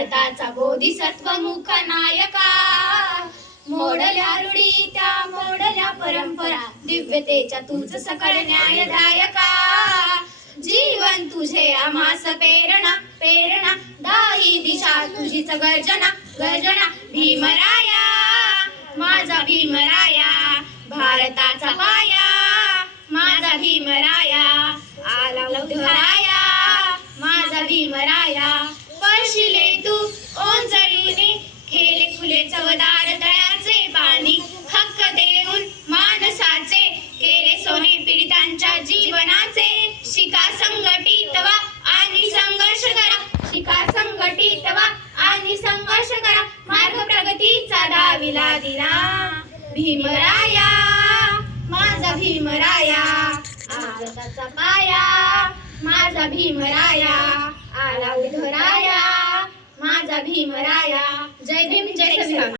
भारताचा बोधिसत्व मुख नायका. मोडल्या रूढी त्या मोडल्या परंपरा दिव्यतेच्या तुझ सकळ न्यायदायका. जीवन तुझे आमास प्रेरणा प्रेरणा दाही दिशा तुझीच गर्जना गर्जना भीमराया माझा भीमराया भारताचा पाया माझा भीमराया आला उद्धराया माझा भीमराया. खेळे चवदार तळ्याचे पाणी हक्क देऊन माणसाचे केले सोने पीडितांच्या जीवनाचे. शिका संघटित व्हा आणि संघर्ष करा. शिका संघटित व्हा आणि संघर्ष करा. मार्ग प्रगतीचा दाविला दिला. भीमराया माझा भीमराया भारताचा पाया. माझा भीमराया आला उधराया. भीमराया. जय भीम जय संविधान